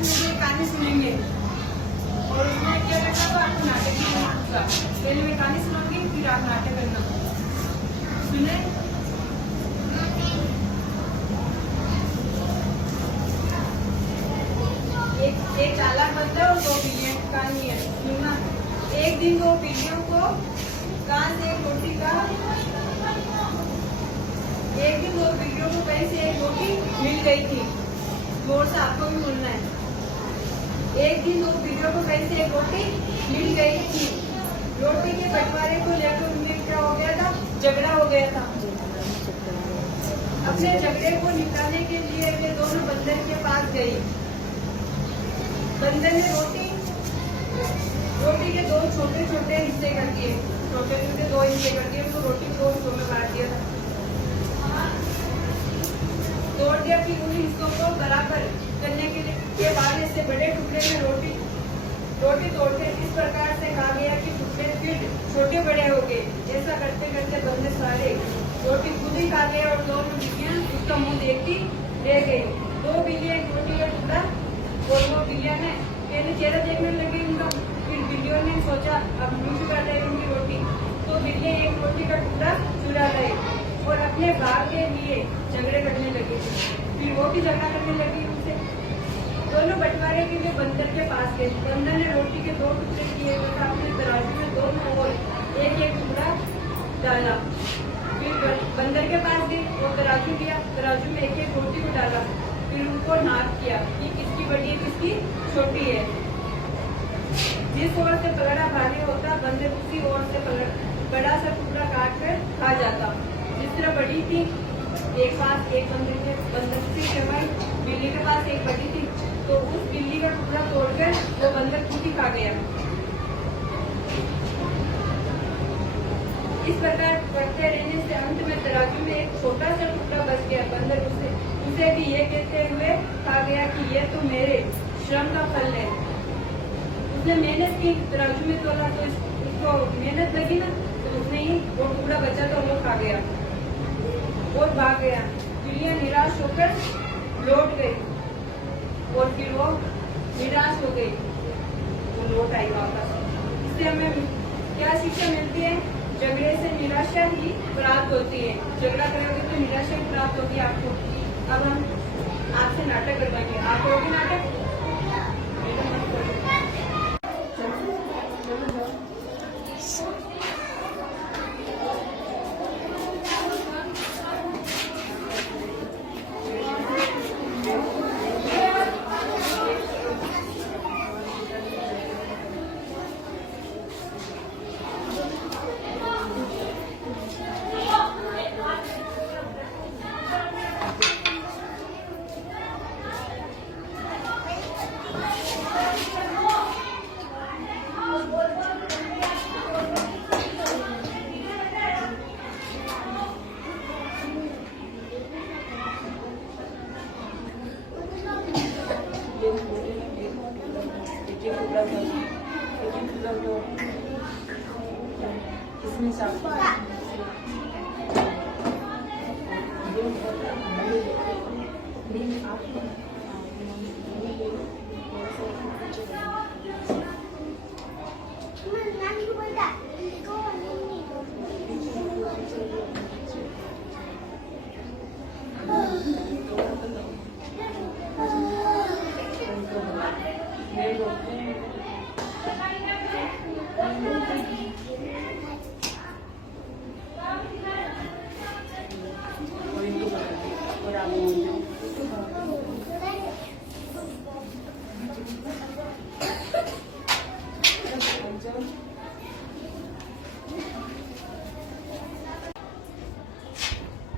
उसमें ये कहानी सुनेंगे और उसमें क्या करना तो आपको नाटक की पूछा। पहले मैं कहानी सुनाऊंगी फिर आप नाटक करना। सुने? एक चालाक बंदा और दो बिल्लियां की कहानी है। सुनना। एक दिन दो बिल्लियों को कहाँ से एक रोटी का एक दिन दो बिल्लियों को कहीं से एक रोटी मिल गई थी। जोर से आपको भी बोलना है। एक दिन दो बिल्लियों को कहीं से एक रोटी मिल गई थी। रोटी के बंटवारे को लेकर उनमें क्या हो गया था? झगड़ा हो गया था। अपने झगड़े को निपटाने के लिए वे दोनों बंदर के पास गई। बंदर ने रोटी के दो छोटे छोटे हिस्से कर दिए। छोटे छोटे दो हिस्से कर दिए। उसको रोटी दो हिस्सों में बांट दिया था। तोड़ दिया। फिर उन हिस्सों को बराबर करने के बाद इससे बड़े टुकड़े में रोटी तोड़ते इस प्रकार से कहा गया कि टुकड़े फिर छोटे बड़े हो गए। ऐसा करते करते बंदर सारे रोटी खुद ही खा गए और दोनों बिल्लियां उसका मुंह देखती रह गई। दो बिल्लियां एक रोटी का टुकड़ा और वो बिल्लियां ने पहले चेहरा देखने लगी उनका। फिर बिल्लियों ने सोचा अब मुझे पता है उनकी रोटी। तो बिल्लियां एक रोटी का टुकड़ा चुरा गए और अपने भाग के लिए झगड़े करने लगे। फिर वो भी झगड़ा करने लगी उनसे। दोनों बंटवारे के लिए बंदर के पास गए। बंदर ने रोटी के दो टुकड़े किए तथा अपने तराजू में दोनों ओर एक एक टुकड़ा डाला। फिर बंदर के पास गई। वो तराजू लिया। तराजू में एक एक रोटी को डाला। फिर उनको नाप किया कि किसकी बड़ी है किसकी छोटी है। जिस ओर से पलड़ा भारी होता बंदर उसी ओर से बड़ा सा टुकड़ा काट कर खा जाता। जिस तरह बड़ी थी एक पास एक बंदर की जगह बिल्ली के पास एक बड़ी थी तो उस बिल्ली का टुकड़ा तोड़कर वो बंदर खुद ही खा गया। इस प्रकार करते रहने से अंत में तराजू में एक छोटा सा टुकड़ा बच गया। बंदर उसे भी ये कहते हुए कहा गया कि ये तो मेरे श्रम का फल है। उसने मेहनत की। तराजू में तोला तो इसको मेहनत लगी ना तो उसने ही वो टुकड़ा बचा तो वो खा गया और भाग गया। बिल्लियां निराश होकर लौट गई और फिर वो निराश हो गई। वो लौट आई वापस। इससे हमें क्या शिक्षा मिलती है? झगड़े से निराशा ही प्राप्त होती है। झगड़ा करोगे तो निराशा ही प्राप्त होगी आपको। अब हम आपसे नाटक करवाएंगे। आप करोगे नाटक?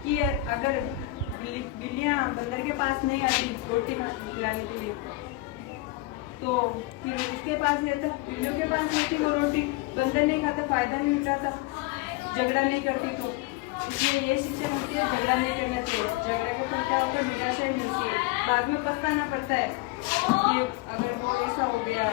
कि अगर बिल्लियां बंदर के पास नहीं आती रोटी खिलाने के लिए तो फिर उसके पास रहता। बिल्लियों के पास रहती वो रोटी। बंदर नहीं खाता, फायदा नहीं उठाता, झगड़ा नहीं करती। तो इसलिए ये शिक्षा मिलती है झगड़ा नहीं करना चाहिए। झगड़े को करता होकर निराशा ही मिलती है। बाद में पछताना पड़ता है कि अगर वो ऐसा हो गया।